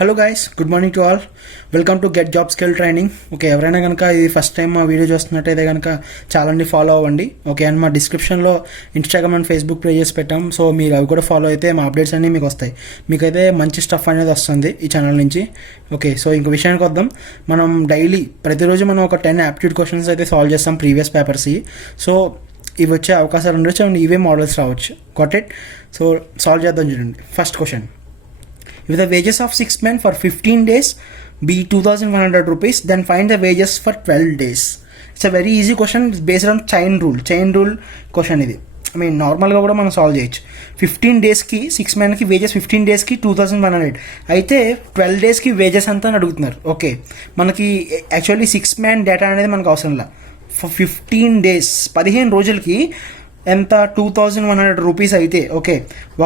Hello guys, good morning to all. Welcome to get job skill training. Okay, ఎవరైనా కనుక ఇది first time మా video చూస్తున్నట్టయితే కనుక ఛానల్ని ఫాలో అవ్వండి. ఓకే, అండ్ మా డిస్క్రిప్షన్లో ఇన్స్టాగ్రామ్ అండ్ ఫేస్బుక్ పేజెస్ పెట్టాం. సో మీరు అవి కూడా ఫాలో అయితే మా అప్డేట్స్ అన్నీ మీకు వస్తాయి. మీకైతే మంచి స్టఫ్ అనేది వస్తుంది ఈ ఛానల్ నుంచి. ఓకే, సో ఇంకో విషయానికి వద్దాం. మనం డైలీ ప్రతిరోజు మనం ఒక 10 యాప్టిట్యూడ్ క్వశ్చన్స్ అయితే సాల్వ్ చేస్తాం ప్రీవియస్ పేపర్స్. సో ఇవి వచ్చే అవకాశాలు ఉండొచ్చు అండ్ ఇవే మోడల్స్ రావచ్చు. Got it? సో సాల్వ్ చేద్దాం. చూడండి, first question. If the wages of 6 men for 15 days be 2,100 rupees, then find the wages for 12 days. It's a very easy question. It's based on chain rule question ఇది. I mean నార్మల్గా కూడా మనం solve చేయొచ్చు. 15 డేస్కి 6 మెన్కి wages 15 డేస్కి 2,100 అయితే 12 డేస్కి wages అంతా అని అడుగుతున్నారు. ఓకే, మనకి యాక్చువల్లీ 6 మ్యాన్ డేటా అనేది మనకు అవసరం లేదు. 15 డేస్ 15 రోజులకి ఎంత 2,100 రూపీస్ అయితే ఓకే,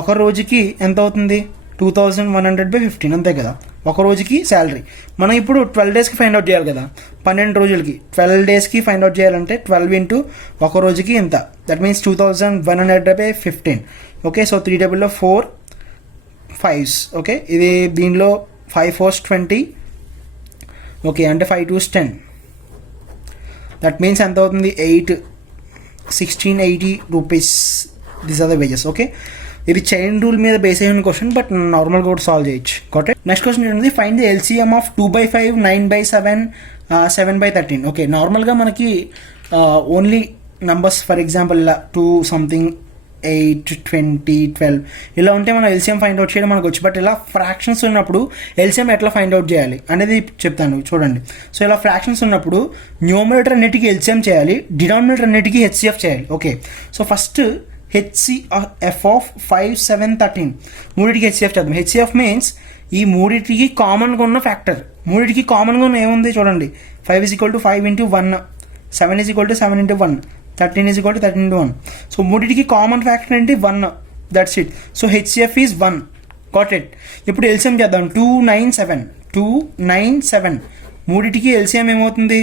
ఒక రోజుకి ఎంత అవుతుంది? 2,100/15 అంతే కదా, ఒక రోజుకి శాలరీ. మనం ఇప్పుడు 12 డేస్కి ఫైండ్ అవుట్ చేయాలి కదా, 12 రోజులకి 12 డేస్కి ఫైండ్ అవుట్ చేయాలంటే 12 ఇంటూ ఒక రోజుకి ఎంత, that means 2,100/15. Okay, so 3 డబుల్లో 4 5s. Okay, ఇది దీనిలో 5 4s 20. ఓకే, అంటే 5 2s 10. దట్ మీన్స్ ఎంత అవుతుంది? 1680 rupees. This are the wages. Okay, ఇది చైన్ రూల్ మీద బేస్ అయిన క్వశ్చన్, బట్ నార్మల్గా కూడా సాల్వ్ చేయొచ్చు. ఓకే, నెక్స్ట్ క్వశ్చన్ ఏంటంటే find the LCM of 2/5, 9/7, 7/13. Okay, నార్మల్గా మనకి only numbers, for example 2 something 8 20 12 ఇలా ఉంటే మనం ఎల్సిఎం ఫైండ్ అవుట్ చేయడం మనకు వచ్చు. బట్ ఇలా ఫ్రాక్షన్స్ ఉన్నప్పుడు ఎల్సిఎం ఎట్లా ఫైండ్ అవుట్ చేయాలి అనేది చెప్తాను చూడండి. సో ఇలా ఫ్రాక్షన్స్ ఉన్నప్పుడు న్యూమరేటర్ అన్నిటికీ ఎల్సిఎం చేయాలి, డినామినేటర్ అన్నిటికీ హెచ్సిఎఫ్ చేయాలి. Okay, so first HCF of 5 7 13 మూడింటికి హెచ్సిఎఫ్ చేద్దాం. హెచ్సిఎఫ్ మీన్స్ ఈ మూడింటికి కామన్గా ఉన్న ఫ్యాక్టర్. మూడింటికి కామన్గా ఉన్న ఏముంది చూడండి. 5 = 5 × 1, 7 = 7 × 1, 13 = 13 × 1. సో మూడింటికి కామన్ ఫ్యాక్టర్ ఏంటి? 1. That's it. So HCF is 1. Got it? ఇప్పుడు ఎల్సిఎం చేద్దాం. 297 మూడింటికి ఎల్సిఎం ఏమవుతుంది?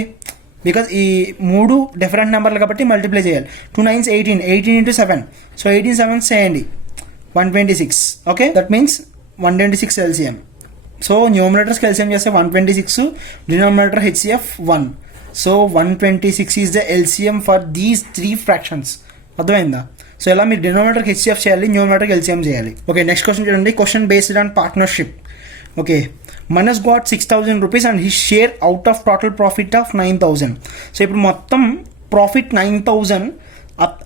బికాజ్ ఈ 3 డిఫరెంట్ నెంబర్లు కాబట్టి మల్టిప్లై చేయాలి. 2 9s 18, 18 × 7. సో 18 7 చేయండి, 126. Okay, that means 126 LCM. So న్యూమరేటర్స్కి ఎల్సిఎం చేస్తే 126, denominator HCF 1. So 126 is the LCM for these 3 fractions. అర్థమైందా? సో ఇలా మీరు డినామినేటర్కి హెచ్సిఎఫ్ చేయాలి, న్యూమరేటర్కి ఎల్సిఎం చేయాలి. ఓకే, నెక్స్ట్ క్వశ్చన్ చూడండి. Question based on partnership. Okay, Manas got 6,000 rupees and he share out of total profit of 9,000. So ఇప్పుడు మొత్తం ప్రాఫిట్ 9,000,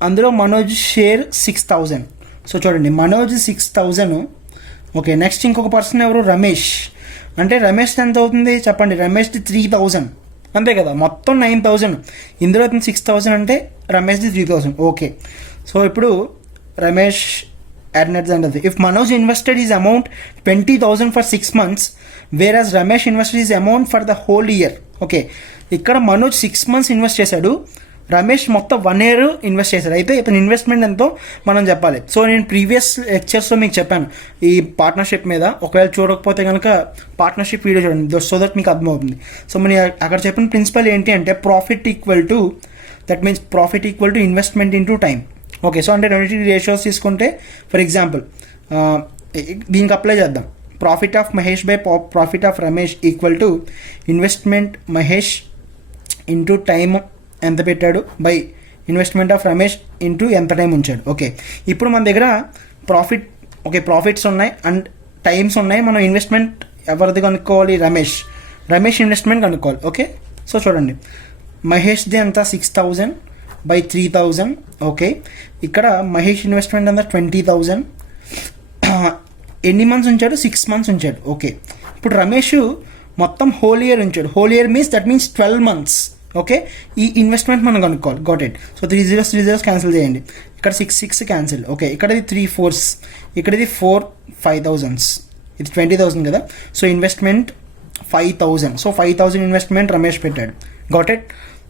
అందులో మనోజ్ షేర్ 6,000. సో చూడండి, మనోజ్ 6,000. ఓకే, నెక్స్ట్ ఇంకొక పర్సన్ ఎవరు? రమేష్. అంటే రమేష్ ఎంత అవుతుంది చెప్పండి? రమేష్ది 3,000 అంతే కదా, మొత్తం 9,000. ఇందులో 6,000 అంటే రమేష్ది 3,000. ఓకే, సో ఇప్పుడు రమేష్ అంటది if Manoj invested is amount 20,000 for 6 months, where Ramesh invested is amount for the whole year. Okay, ఇక్కడ మనోజ్ 6 months ఇన్వెస్ట్ చేశాడు, రమేష్ మొత్తం 1 year ఇన్వెస్ట్ చేశాడు. అయితే ఇతని ఇన్వెస్ట్మెంట్ ఎంతో మనం చెప్పాలి. సో నేను ప్రీవియస్ లెక్చర్స్లో మీకు చెప్పాను ఈ పార్ట్నర్షిప్ మీద. ఒకవేళ చూడకపోతే కనుక పార్ట్నర్షిప్ వీడియో చూడండి, సో దట్ మీకు అర్థమవుతుంది. సో మనం అక్కడ చెప్పిన ప్రిన్సిపల్ ఏంటి అంటే profit equal to, that means profit equal to investment into time. Okay, so అంటే రెండింటి రేషియోస్ తీసుకుంటే ఫర్ ఎగ్జాంపుల్ దీనికి అప్లై చేద్దాం. Profit of Mahesh by profit of Ramesh equal to investment Mahesh into time ఎంత పెట్టాడు by investment of Ramesh into ఎంత time ఉంచాడు. Okay, ఇప్పుడు మన దగ్గర ప్రాఫిట్స్ ఉన్నాయి అండ్ టైమ్స్ ఉన్నాయి. మనం ఇన్వెస్ట్మెంట్ ఎవరిది కనుక్కోవాలి? రమేష్ ఇన్వెస్ట్మెంట్ కనుక్కోవాలి. ఓకే, సో చూడండి, మహేష్ది ఎంత? 6,000 by 3,000. ఓకే, ఇక్కడ మహేష్ ఇన్వెస్ట్మెంట్ అంతా 20,000. ఎన్ని మంత్స్ ఉంచాడు? 6 months ఉంచాడు. ఓకే, ఇప్పుడు రమేష్ మొత్తం హోల్ ఇయర్ ఉంచాడు. Whole year means that means 12 months. Okay, ఈ ఇన్వెస్ట్మెంట్ మనం కనుక్కోవాలి. Got it? So 3 zeros cancel చేయండి. ఇక్కడ 6 6 క్యాన్సిల్. ఓకే, ఇక్కడది 3 4s, ఇక్కడది 4 5,000s, ఇది 20,000 కదా. So investment 5,000. So 5,000 investment Ramesh పెట్టాడు. Got it?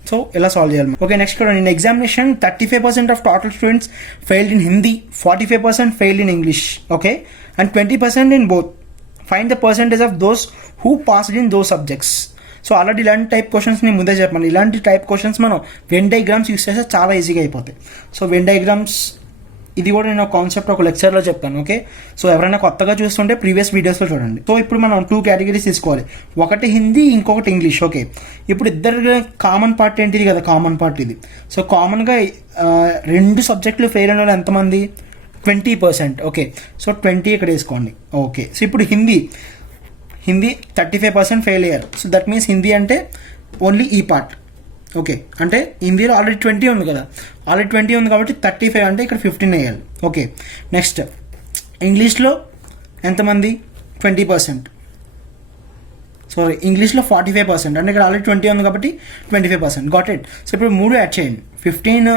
సో ఇలా సాల్వ్ చేయాలి. ఓకే, నెక్స్ట్ కూడా in examination 35% of total students failed in Hindi, 45% failed in English. Okay, and 20% in both. Find the percentage of those who passed in those subjects. So already ఇలాంటి type questions నేను ముందే చెప్పాను. ఇలాంటి type questions మనం Venn diagrams use చేస్తే చాలా ఈజీగా అయిపోతాయి. సో వెన్ డయాగ్రామ్స్ ఇది కూడా నేను కాన్సెప్ట్ ఒక లెక్చర్లో చెప్పాను. ఓకే, సో ఎవరైనా కొత్తగా చూస్తుంటే ప్రీవియస్ వీడియోస్లో చూడండి. సో ఇప్పుడు మనం 2 కేటగిరీస్ తీసుకోవాలి, ఒకటి హిందీ, ఇంకొకటి ఇంగ్లీష్. ఓకే, ఇప్పుడు ఇద్దరు కామన్ పార్ట్ ఏంటిది కదా, కామన్ పార్ట్ ఇది. సో కామన్గా 2 సబ్జెక్టులు ఫెయిల్ అయిన వాళ్ళు ఎంతమంది, 20%. ఓకే, సో 20 ఇక్కడ వేసుకోండి. ఓకే, సో ఇప్పుడు హిందీ 35% ఫెయిల్ అయ్యారు. సో దట్ మీన్స్ హిందీ అంటే ఓన్లీ ఈ పార్ట్. ఓకే, అంటే హిందీలో ఆల్రెడీ 20 ఉంది కదా, ఆల్రెడీ 20 ఉంది కాబట్టి 35 అంటే ఇక్కడ 15 వేయాలి. ఓకే, నెక్స్ట్ ఇంగ్లీష్లో ఎంతమంది, 20%. సారీ, ఇంగ్లీష్లో 45%, అంటే ఇక్కడ ఆల్రెడీ 20 ఉంది కాబట్టి 25%. Got it. సో ఇప్పుడు 3 యాడ్ చేయండి, 15,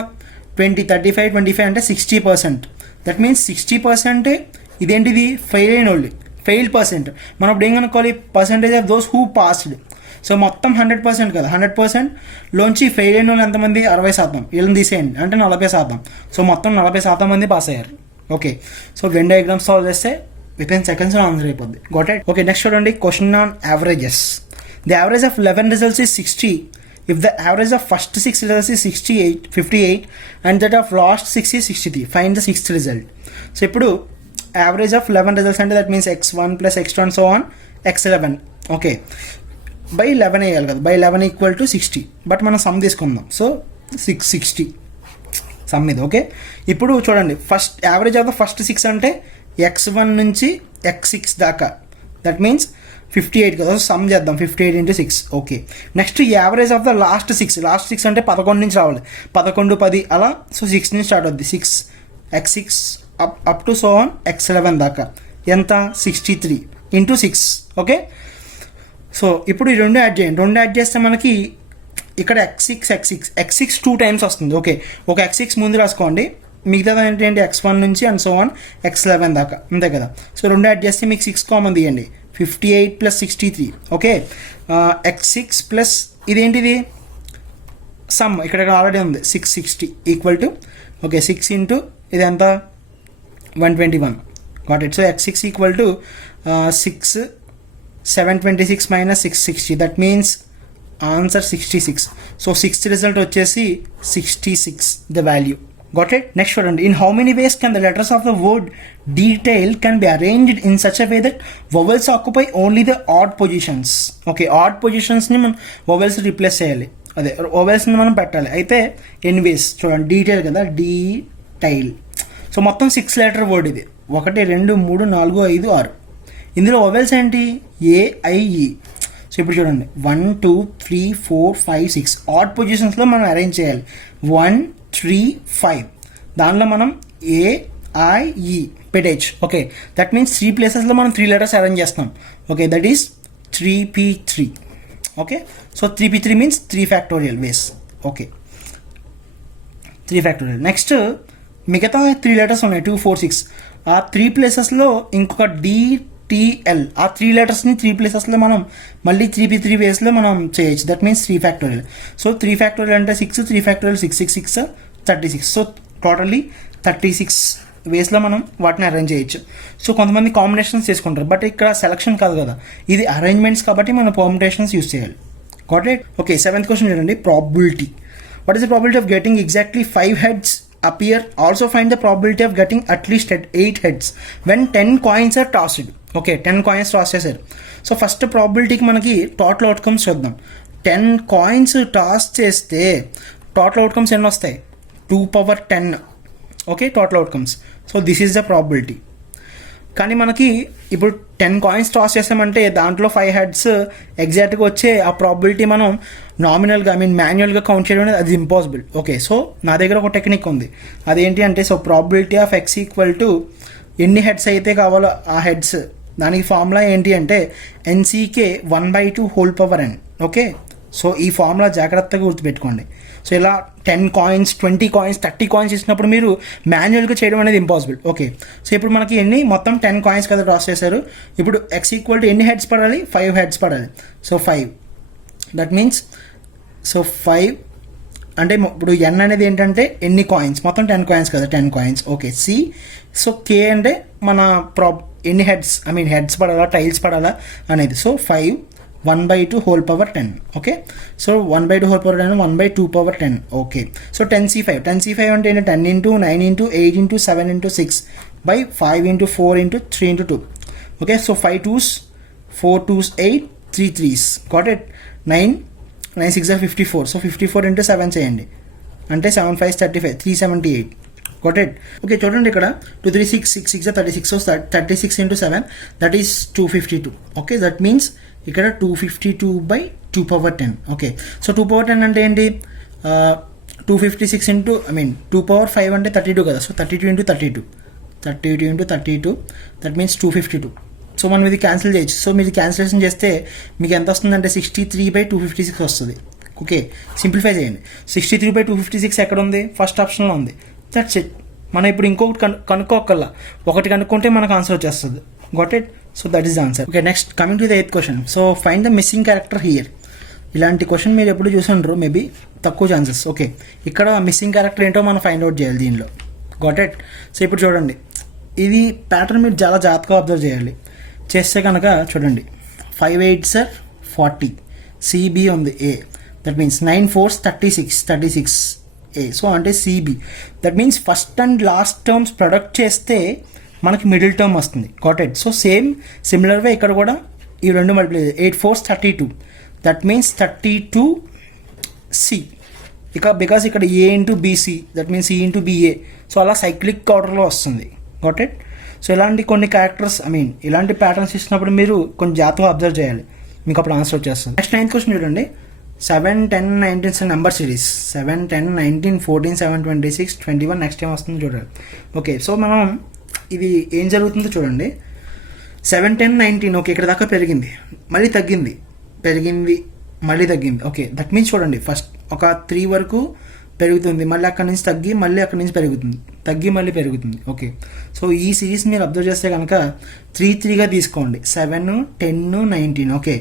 20, 35, 25 అంటే 60%. దట్ మీన్స్ 60% ఇదేంటిది, ఫెయిల్ అయిన వాళ్ళు, ఫెయిల్ పర్సెంట్. మనం ఇప్పుడు ఏం కనుక్కోవాలి, percentage of those who passed. So మొత్తం 100% కదా, 100% లోంచి ఫెయిల్ అయిన వాళ్ళు ఎంతమంది, 60%. వీళ్ళని తీసేయండి అంటే 40%. సో మొత్తం 40% మంది పాస్ అయ్యారు. Okay, so Venn diagrams solve చేస్తే వితిన్ సెకండ్స్లో ఆన్సర్ అయిపోద్ది. Got it. ఓకే, నెక్స్ట్ చూడండి, question on averages. The average of 11 results is 60 if the average of first 6 results is 58 and that of last 6 is 63. Find the 6th result. So ఇప్పుడు average of 11 results అంటే that means x1 + x2 and so on x11. Okay, by 11 వేయాలి కదా, by 11 = 60. But మనం some తీసుకుందాం. So 660 some ఇది. Okay, ఇప్పుడు చూడండి, first average of the first 6 అంటే x1 నుంచి x6 దాకా, దట్ మీన్స్ 58 కదా. సమ్ చేద్దాం, 58 × 6. Okay, next average of the last 6 అంటే 11 నుంచి రావాలి, 11, 10 అలా. సో 6 నుంచి స్టార్ట్ అవుద్ది, 6 x6 up to so on x11 దాకా. ఎంత, 63 × 6. ఓకే, సో ఇప్పుడు ఈ 2 యాడ్ చేయండి. 2 యాడ్ చేస్తే మనకి ఇక్కడ x6 2 టైమ్స్ వస్తుంది. ఓకే, ఒక x6 ముందు రాసుకోండి, మిగతాది ఏంటంటే x1 నుంచి అండ్ సో ఆన్ x11 దాకా, అంతే కదా. సో 2 యాడ్ చేస్తే మీకు 6 కామన్ తీయండి, 58 + 63. ఓకే, x6 ప్లస్ ఇదేంటిది సమ్, ఇక్కడ ఆల్రెడీ ఉంది 660 = ఓకే 6 ఇంటూ ఇది ఎంత, 121. Got it. So x6 = 6 726 - 660. That means answer 66. So 6th result వచ్చేసి 66 the value. Got it? Next చూడండి, in how many ways can the letters of the word detail can be arranged in such a way that vowels occupy only the odd positions. Okay, odd పొజిషన్స్ని మనం vowels replace చేయాలి, అదే వవెల్స్ని మనం పెట్టాలి. అయితే anyways చూడండి, detail కదా, detail. So మొత్తం 6 లెటర్ వర్డ్ ఇది, 1 2 3 4 5 6. ఇందులో వవెల్స్ ఏంటి, AIE. సో ఇప్పుడు చూడండి, 1 2 3 4 5 6 ఆడ్ పొజిషన్స్లో మనం అరేంజ్ చేయాలి. 1 3 5 దానిలో మనం AIE పెట్టేయచ్చు. ఓకే, దట్ మీన్స్ 3 ప్లేసెస్లో మనం 3 లెటర్స్ అరేంజ్ చేస్తాం. Okay, that is 3p3. Okay, so 3p3 means 3 factorial ways. Okay, 3 factorial. Next మిగతా 3 లెటర్స్ ఉన్నాయి, 2 4 6. ఆ 3 ప్లేసెస్లో ఇంకొక DTL, ఆ 3 లెటర్స్ని 3 ప్లేసెస్లో మనం మళ్ళీ 3p3 వేస్లో మనం చేయొచ్చు. That means 3 factorial. So 3 factorial అంటే 6, 3 ఫ్యాక్టోరియల్ 6 6 6 36. సో టోటల్లీ 36 వేస్లో మనం వాటిని అరేంజ్ చేయొచ్చు. సో కొంతమంది కాంబినేషన్స్ చేసుకుంటారు, బట్ ఇక్కడ సెలక్షన్ కాదు కదా, ఇది అరేంజ్మెంట్స్ కాబట్టి మనం పర్ముటేషన్స్ యూస్ చేయాలి. Got it. Okay, 7th question చూడండి, probability. What is the probability of getting exactly 5 heads appear? Also find the probability of getting at least 8 heads when 10 coins are tossed. Okay, 10 coins toss చేశారు. So first ప్రాబిలిటీకి మనకి total outcomes చూద్దాం. 10 coins toss చేస్తే total outcomes ఎన్ని వస్తాయి, 2^10. Okay, total outcomes. So this is the probability. కానీ మనకి ఇప్పుడు 10 coins toss చేస్తామంటే దాంట్లో 5 heads ఎగ్జాక్ట్గా వచ్చే ఆ ప్రాబిలిటీ మనం నామినల్గా మాన్యువల్గా కౌంట్ చేయడం అనేది అది ఇంపాసిబుల్. ఓకే, సో నా దగ్గర ఒక టెక్నిక్ ఉంది, అదేంటి అంటే, సో ప్రాబిలిటీ ఆఫ్ x = ఎన్ని హెడ్స్ అయితే కావాలో ఆ హెడ్స్, దానికి ఫార్ములా ఏంటి అంటే NCK 1/2 ఓకే, సో ఈ ఫార్ములా జాగ్రత్తగా గుర్తుపెట్టుకోండి. సో ఇలా 10 కాయిన్స్ 20 కాయిన్స్ 30 కాయిన్స్ ఇచ్చినప్పుడు మీరు మాన్యువల్గా చేయడం అనేది ఇంపాసిబుల్. ఓకే, సో ఇప్పుడు మనకి మొత్తం 10 కాయిన్స్ కదా డ్రాస్ చేశారు. ఇప్పుడు x = ఎన్ని హెడ్స్ పడాలి, 5 heads పడాలి. సో 5, దట్ మీన్స్ సో 5 అంటే ఇప్పుడు n అనేది ఏంటంటే ఎన్ని కాయిన్స్, మొత్తం 10 కాయిన్స్ కదా, 10 coins. Okay, C. So K అంటే మన ఎన్ని హెడ్స్ హెడ్స్ పడాలా టైల్స్ పడాలా అనేది. So 5 1/2 whole power 10. Okay, so 1/2 whole power 10 1/2 power 10. Okay, so 10c5 అంటే 10 into 9 into 8 into 7 into 6 by 5 into 4 into 3 into 2. Okay, so 5 2s, 4 2s 8, 3 3s, got it. 9 6 are 54, so 54 into 7 చేయండి అంటే 7 5 35, 378. Got it. Okay, చూడండి ఇక్కడ 2 3 6 6 6 36, so 36 into 7 that is 252. Okay, that means ఇక్కడ 252 by 2 power 10. Okay, so 2 power 10 అంటే ఏంటి, 256 into 2 power 5 అంటే 32 కదా, so 32 into 32 that means 252. So మనం ఇది క్యాన్సిల్ చేయొచ్చు. సో మీరు క్యాన్సిలేషన్ చేస్తే మీకు ఎంత వస్తుందంటే 63/256 వస్తుంది. ఓకే, సింప్లిఫై చేయండి. 63/256 ఎక్కడ ఉంది, ఫస్ట్ ఆప్షన్లో ఉంది. That's it. మనం ఇప్పుడు ఇంకొకటి కనుక్కోకల్లా, ఒకటి కనుక్కుంటే మనకు ఆన్సర్ వచ్చేస్తుంది. Got it. So that is the answer. Okay, next coming to the 8th question. So find the missing character here. ఇలాంటి క్వశ్చన్ మీరు ఎప్పుడు చూసుండ్రు, మేబీ తక్కువ ఛాన్సెస్. ఓకే, ఇక్కడ మిస్సింగ్ క్యారెక్టర్ ఏంటో మనం ఫైండ్ అవుట్ చేయాలి దీనిలో. Got it. సో ఇప్పుడు చూడండి, ఇది ప్యాటర్న్ మీరు చాలా జాగ్రత్తగా అబ్జర్వ్ చేయాలి. చేస్తే కనుక చూడండి, 5 8s are 40, సిబి ఉంది A, that means 9 4s 36 A, so అంటే CB. That means first and last terms product చేస్తే మనకి మిడిల్ టర్మ్ వస్తుంది. Got it. సో సిమిలర్గా ఇక్కడ కూడా ఈ రెండు multiply 8 4s 32, that means 32C. ఇక బికాస్ ఇక్కడ ఏ ఇంటూ బీసీ, దట్ మీన్స్ ఈ ఇంటూ బిఏ, సో అలా సైక్లిక్ ఆర్డర్లో వస్తుంది. Got it. సో ఇలాంటి కొన్ని క్యారెక్టర్స్ ఇలాంటి ప్యాటర్న్స్ ఇచ్చినప్పుడు మీరు కొంచెం జాగ్రత్తగా అబ్జర్వ్ చేయాలి, మీకు అప్పుడు ఆన్సర్ వచ్చేస్తుంది. నెక్స్ట్ 9th క్వశ్చన్ చూడండి. 7 10 19 నెంబర్ సిరీస్ 7 10 19 14 7 26 21 నెక్స్ట్ టైం వస్తుంది చూడండి. ఓకే, సో మనం ఇది ఏం జరుగుతుందో చూడండి. 7 10 19, ఓకే, ఇక్కడ దాకా పెరిగింది, మళ్ళీ తగ్గింది, పెరిగింది, మళ్ళీ తగ్గింది. ఓకే, దట్ మీన్స్ చూడండి, ఫస్ట్ ఒక 3 వరకు పెరుగుతుంది, మళ్ళీ అక్కడి నుంచి తగ్గి, మళ్ళీ అక్కడి నుంచి పెరుగుతుంది, తగ్గి మళ్ళీ పెరుగుతుంది. ఓకే, సో ఈ సిరీస్ మీరు అబ్జర్వ్ చేస్తే కనుక 3 3గా తీసుకోండి. 7 10 19. Okay,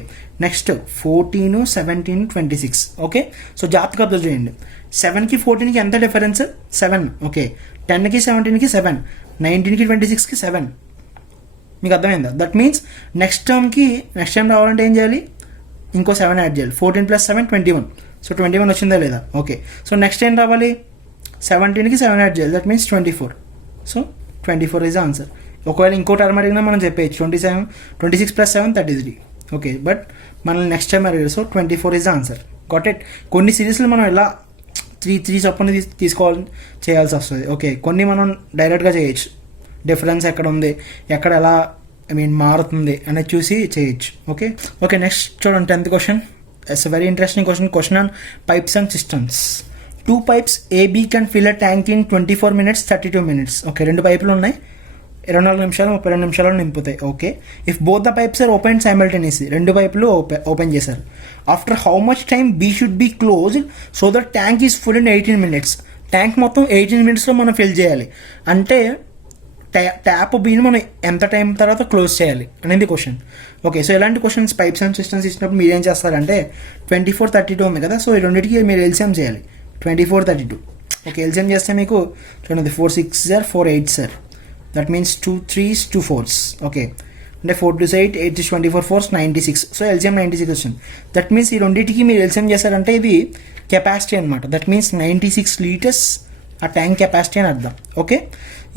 next 14 17 26. ఓకే, సో జాగ్రత్తగా అబ్జర్వ్ చేయండి. 7కి 14కి ఎంత డిఫరెన్స్, 7. ఓకే, 10కి 17కి 7, 19కి 26కి 7. మీకు అర్థమైందా? దట్ మీన్స్ నెక్స్ట్ టైం రావాలంటే ఏం చేయాలి, ఇంకో 7 యాడ్ చేయాలి. 14 + 7 21, సో 21 వచ్చిందా లేదా? ఓకే, సో నెక్స్ట్ ఏం రావాలి, 17కి 7 యాడ్ చేయాలి, that means 24. So 24 is answer. ఒకవేళ ఇంకో టర్మ్ అడిగినా మనం చెప్పేయచ్చు 26 + 7 33. ఓకే, బట్ మనల్ని నెక్స్ట్ టైం అడిగారు, so 24 is answer. Got it. కొన్ని సిరీస్లు మనం ఇలా 3 చొప్పున చేయాల్సి వస్తుంది. ఓకే, కొన్ని మనం డైరెక్ట్గా చేయొచ్చు, డిఫరెన్స్ ఎక్కడ ఉంది, ఎక్కడ ఎలా మారుతుంది అనేది చూసి చేయొచ్చు. ఓకే, నెక్స్ట్ చూడండి 10th question. It's very interesting question on pipes and systems. 2 pipes AB can fill a tank in 24 minutes 32 minutes. Okay, 2 పైపులు ఉన్నాయి, 24 నిమిషాలు 32 నిమిషాల్లో నింపుతాయి. Okay, if both the pipes are open simultaneously, 2 పైపులు ఓపెన్ చేశారు. After how much time be should be closed so that tank is full in 18 minutes. Tank మొత్తం 18 minutesలో మనం fill చేయాలి అంటే ట్యాప్ బీని మనం ఎంత టైం తర్వాత క్లోజ్ చేయాలి అనేది క్వశ్చన్. ఓకే, సో ఇలాంటి క్వశ్చన్స్ పైప్స్ అండ్ సిస్టమ్స్ ఇచ్చినప్పుడు మీరు ఏం చేస్తారంటే 24 32 ఉంది కదా, సో ఈ రెండింటికి మీరు ఎల్సిఎం చేయాలి. 24 32. ఓకే, ఎల్సిఎం చేస్తే మీకు చూడండి 4 6s are 4 8s are, that means 2 3s 2 4s. Okay, అంటే 4 2s 8 8 is 24 4s 96. So LCM 96 వచ్చింది. దట్ మీన్స్ ఈ రెండింటికి మీరు ఎల్సిఎం చేశారంటే ఇది కెపాసిటీ అనమాట. దట్ మీన్స్ 96 liters ఆ ట్యాంక్ కెపాసిటీ అని అర్థం. ఓకే,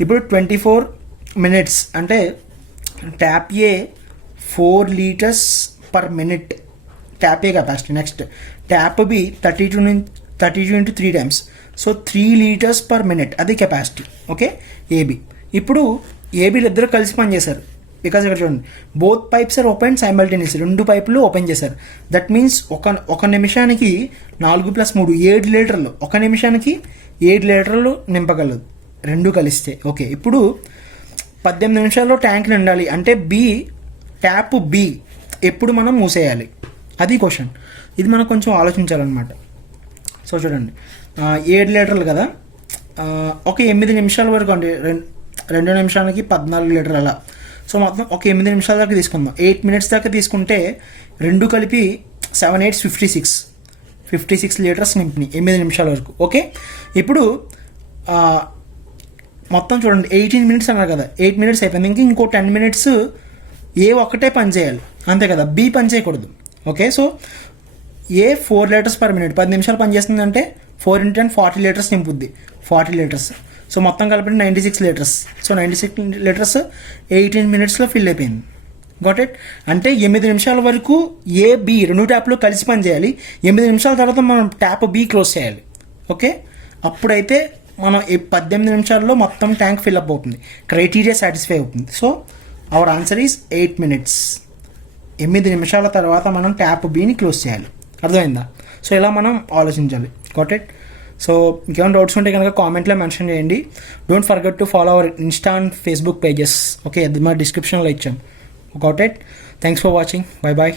ఇప్పుడు 24 minutes అంటే tap A 4 liters per minute tap A capacity. Next tap B 32 into 3 times, so 3 liters per minute అది కెపాసిటీ. Okay, A B. ఇప్పుడు ఏబీలు ఇద్దరు కలిసి పనిచేశారు, బికాజ్ ఇక్కడ చూడండి both pipes are open simultaneous, 2 పైపులు ఓపెన్ చేశారు. దట్ మీన్స్ ఒక నిమిషానికి 4 + 3 7 లీటర్లు, ఒక నిమిషానికి 7 లీటర్లు నింపగలదు 2 కలిస్తే. ఓకే, ఇప్పుడు 18 నిమిషాల్లో ట్యాంక్ నిండాలి అంటే ట్యాప్ బి ఎప్పుడు మనం మూసేయాలి, అది క్వశ్చన్. ఇది మనం కొంచెం ఆలోచించాలన్నమాట. సో చూడండి 7 లీటర్లు కదా, ఒక 8 నిమిషాల వరకు అంటే 2 నిమిషానికి 14 లీటర్లు అలా. సో మొత్తం ఒక 8 నిమిషాల దాకా తీసుకుందాం. 8 minutes దాకా తీసుకుంటే 2 కలిపి 7 8 56 లీటర్స్ నింపినాయి 8 నిమిషాల వరకు. ఓకే, ఇప్పుడు మొత్తం చూడండి 18 minutes అన్నారు కదా, 8 minutes అయిపోయింది. ఇంకో 10 minutes ఏ ఒక్కటే పని చేయాలి అంతే కదా, బి పని చేయకూడదు. ఓకే, సో ఏ 4 లీటర్స్ పర్ మినిట్, 10 నిమిషాలు పనిచేస్తుందంటే 4 × 10 40 లీటర్స్ నింపుద్ది, 40 లీటర్స్. సో మొత్తం కలిపి 96 లీటర్స్. సో 96 లీటర్స్ 18 మినిట్స్లో ఫిల్ అయిపోయింది. Got it. అంటే 8 నిమిషాల వరకు ఏ బి రెండు ట్యాప్లు కలిసి పని చేయాలి. 8 నిమిషాల తర్వాత మనం ట్యాప్ బి క్లోజ్ చేయాలి. ఓకే, అప్పుడైతే మనం 18 నిమిషాల్లో మొత్తం ట్యాంక్ ఫిల్అప్ అవుతుంది, క్రైటీరియా సాటిస్ఫై అవుతుంది. So our answer is 8 minutes. 8 నిమిషాల తర్వాత మనం ట్యాప్ బిని క్లోజ్ చేయాలి. అర్థమైందా? సో ఇలా మనం ఆలోచించాలి. Got it. సో ఇంకేమైనా డౌట్స్ ఉంటే కనుక కామెంట్లో మెన్షన్ చేయండి. Don't forget to follow our Insta and Facebook pages. Okay, అది మా డిస్క్రిప్షన్లో ఇచ్చాం. Got it. Thanks for watching. Bye bye.